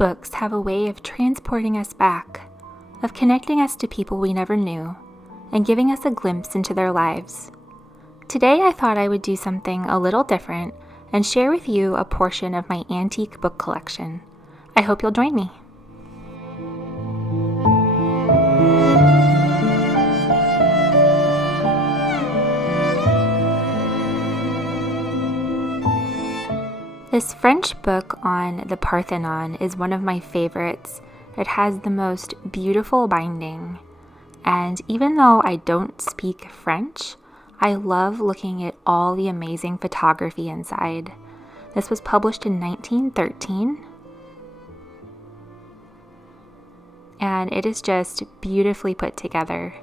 books have a way of transporting us back, of connecting us to people we never knew, and giving us a glimpse into their lives. Today I thought I would do something a little different and share with you a portion of my antique book collection. I hope you'll join me. This French book on the Parthenon is one of my favorites. It has the most beautiful binding, and even though I don't speak French, I love looking at all the amazing photography inside. This was published in 1913, and it is just beautifully put together.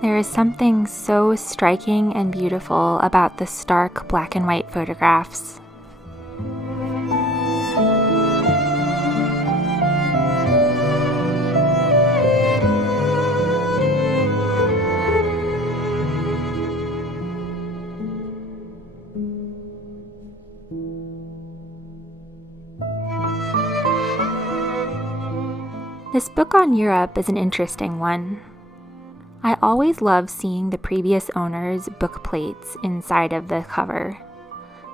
There is something so striking and beautiful about the stark black and white photographs. This book on Europe is an interesting one. I always love seeing the previous owner's book plates inside of the cover.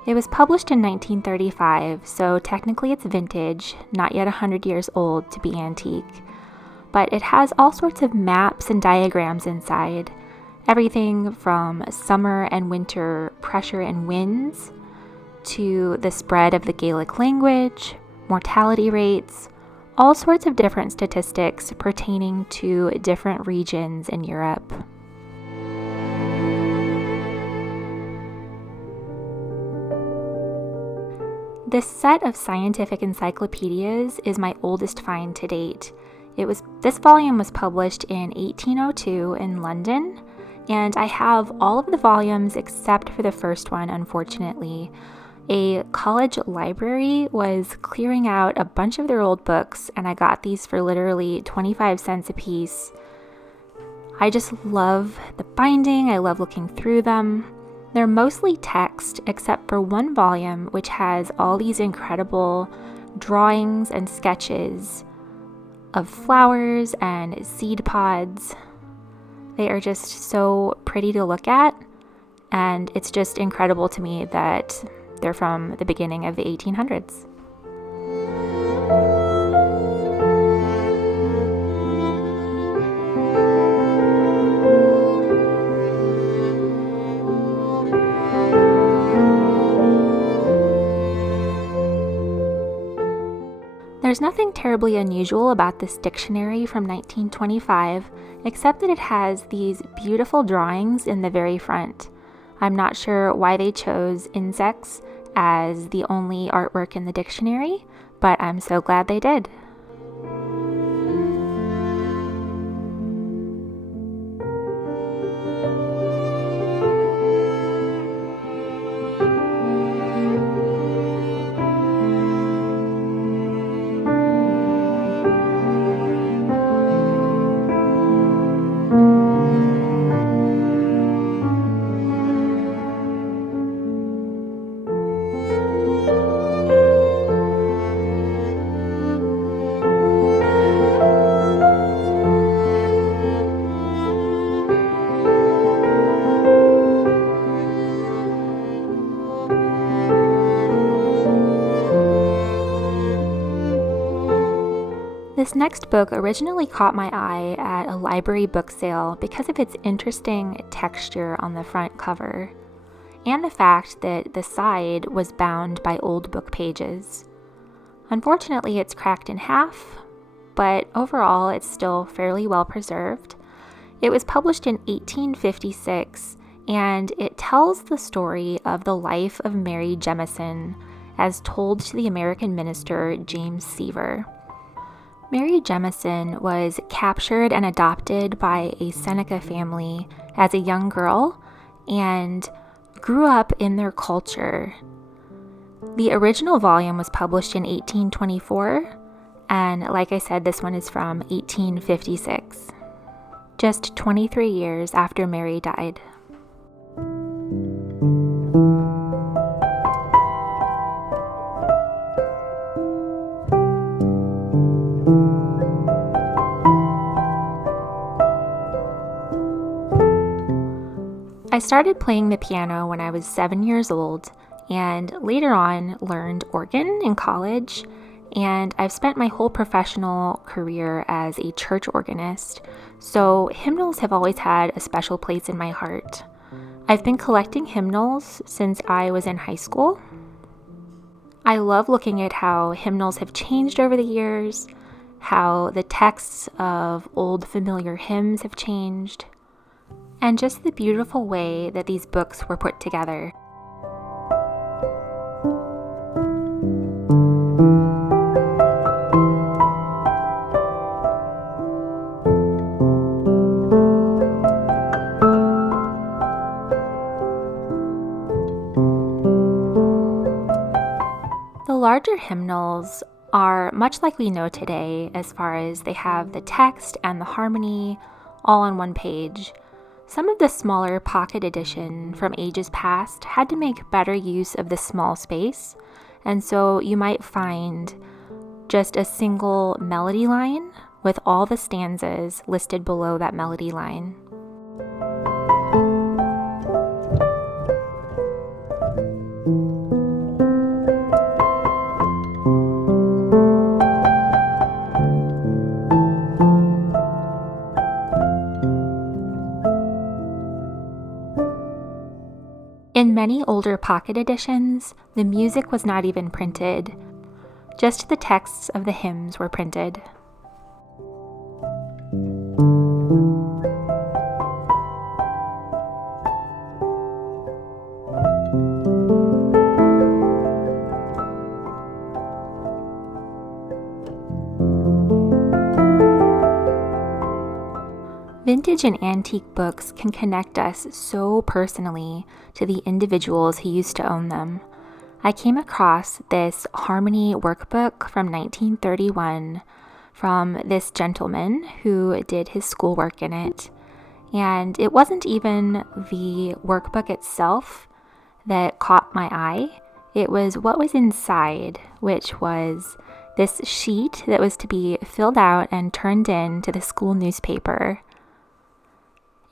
It was published in 1935, so technically it's vintage, not yet 100 years old to be antique. But it has all sorts of maps and diagrams inside, everything from summer and winter pressure and winds, to the spread of the Gaelic language, mortality rates, all sorts of different statistics pertaining to different regions in Europe. This set of scientific encyclopedias is my oldest find to date. This volume was published in 1802 in London, and I have all of the volumes except for the first one, unfortunately. A college library was clearing out a bunch of their old books, and I got these for literally 25 cents a piece. I just love the binding. I love looking through them. They're mostly text, except for one volume, which has all these incredible drawings and sketches of flowers and seed pods. They are just so pretty to look at, and it's just incredible to me that they're from the beginning of the 1800s. There's nothing terribly unusual about this dictionary from 1925, except that it has these beautiful drawings in the very front. I'm not sure why they chose insects as the only artwork in the dictionary, but I'm so glad they did. This next book originally caught my eye at a library book sale because of its interesting texture on the front cover, and the fact that the side was bound by old book pages. Unfortunately, it's cracked in half, but overall it's still fairly well preserved. It was published in 1856, and it tells the story of the life of Mary Jemison as told to the American minister James Seaver. Mary Jemison was captured and adopted by a Seneca family as a young girl and grew up in their culture. The original volume was published in 1824, and like I said, this one is from 1856, just 23 years after Mary died. I started playing the piano when I was 7 years old, and later on learned organ in college, and I've spent my whole professional career as a church organist, so hymnals have always had a special place in my heart. I've been collecting hymnals since I was in high school. I love looking at how hymnals have changed over the years, how the texts of old familiar hymns have changed, and just the beautiful way that these books were put together. The larger hymnals are much like we know today, as far as they have the text and the harmony all on one page. Some of the smaller pocket edition from ages past had to make better use of the small space, and so you might find just a single melody line with all the stanzas listed below that melody line. In many older pocket editions, the music was not even printed. Just the texts of the hymns were printed. Vintage and antique books can connect us so personally to the individuals who used to own them. I came across this Harmony workbook from 1931 from this gentleman who did his schoolwork in it. And it wasn't even the workbook itself that caught my eye. It was what was inside, which was this sheet that was to be filled out and turned in to the school newspaper.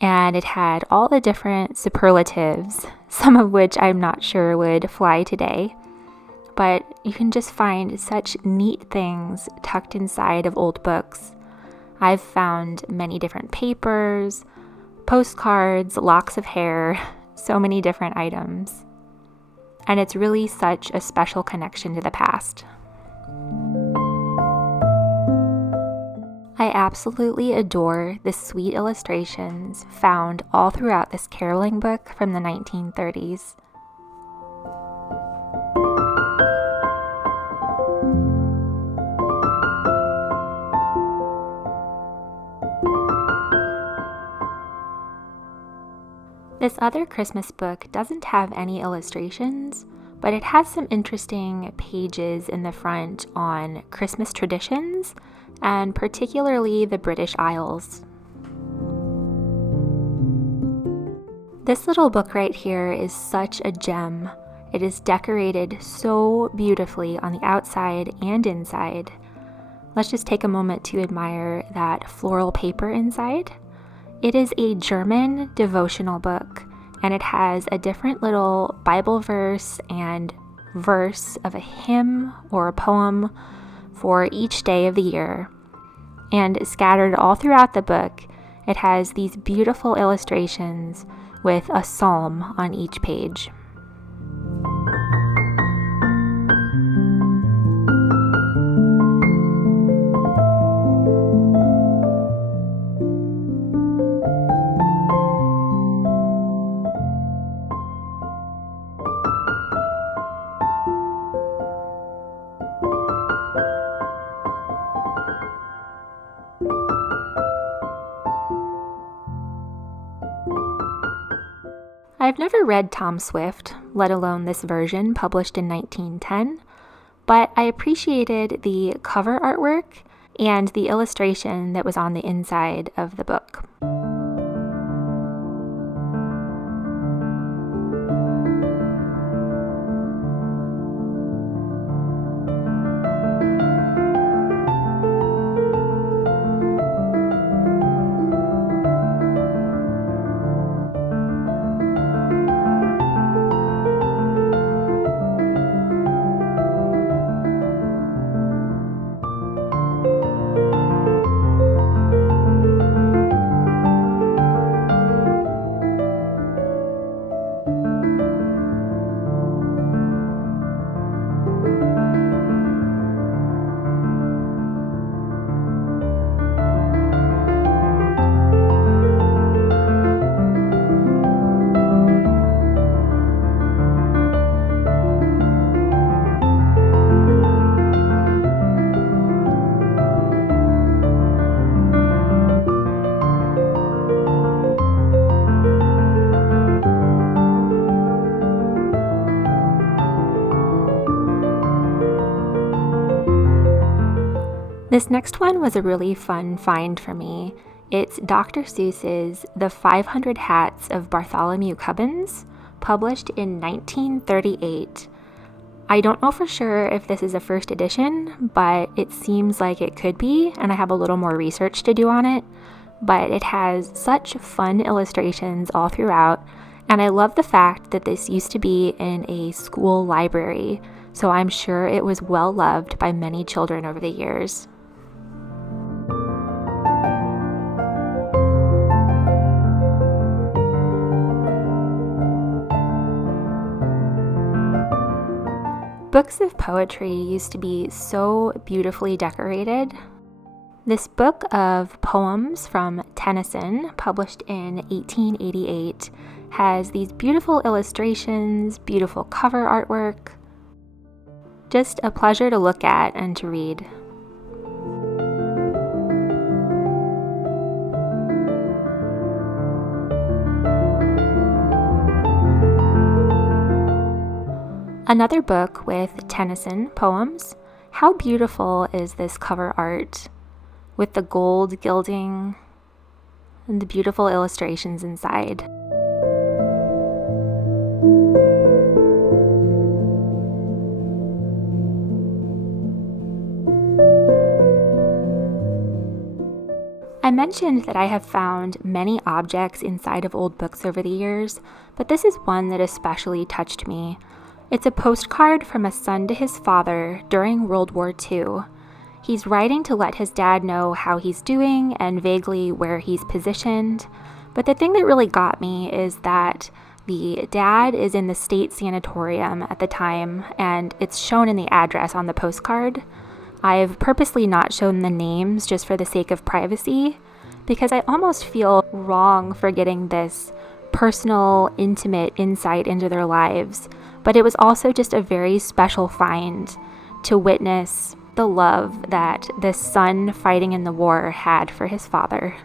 And it had all the different superlatives, some of which I'm not sure would fly today. But you can just find such neat things tucked inside of old books. I've found many different papers, postcards, locks of hair, so many different items. And it's really such a special connection to the past. I absolutely adore the sweet illustrations found all throughout this caroling book from the 1930s. This other Christmas book doesn't have any illustrations, but it has some interesting pages in the front on Christmas traditions, and particularly the British Isles. This little book right here is such a gem. It is decorated so beautifully on the outside and inside. Let's just take a moment to admire that floral paper inside. It is a German devotional book, and it has a different little Bible verse and verse of a hymn or a poem for each day of the year. And scattered all throughout the book, it has these beautiful illustrations with a psalm on each page. I've never read Tom Swift, let alone this version published in 1910, but I appreciated the cover artwork and the illustration that was on the inside of the book. This next one was a really fun find for me. It's Dr. Seuss's The 500 Hats of Bartholomew Cubbins, published in 1938. I don't know for sure if this is a first edition, but it seems like it could be, and I have a little more research to do on it. But it has such fun illustrations all throughout, and I love the fact that this used to be in a school library, so I'm sure it was well loved by many children over the years. Books of poetry used to be so beautifully decorated. This book of poems from Tennyson, published in 1888, has these beautiful illustrations, beautiful cover artwork. Just a pleasure to look at and to read. Another book with Tennyson poems. How beautiful is this cover art with the gold gilding and the beautiful illustrations inside. I mentioned that I have found many objects inside of old books over the years, but this is one that especially touched me. It's a postcard from a son to his father during World War II. He's writing to let his dad know how he's doing and vaguely where he's positioned. But the thing that really got me is that the dad is in the state sanatorium at the time, and it's shown in the address on the postcard. I've purposely not shown the names just for the sake of privacy, because I almost feel wrong for getting this personal, intimate insight into their lives. But it was also just a very special find to witness the love that this son fighting in the war had for his father.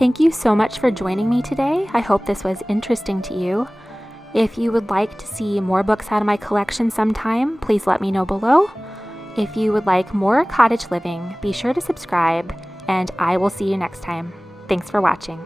Thank you so much for joining me today. I hope this was interesting to you. If you would like to see more books out of my collection sometime, please let me know below. If you would like more cottage living, be sure to subscribe, and I will see you next time. Thanks for watching.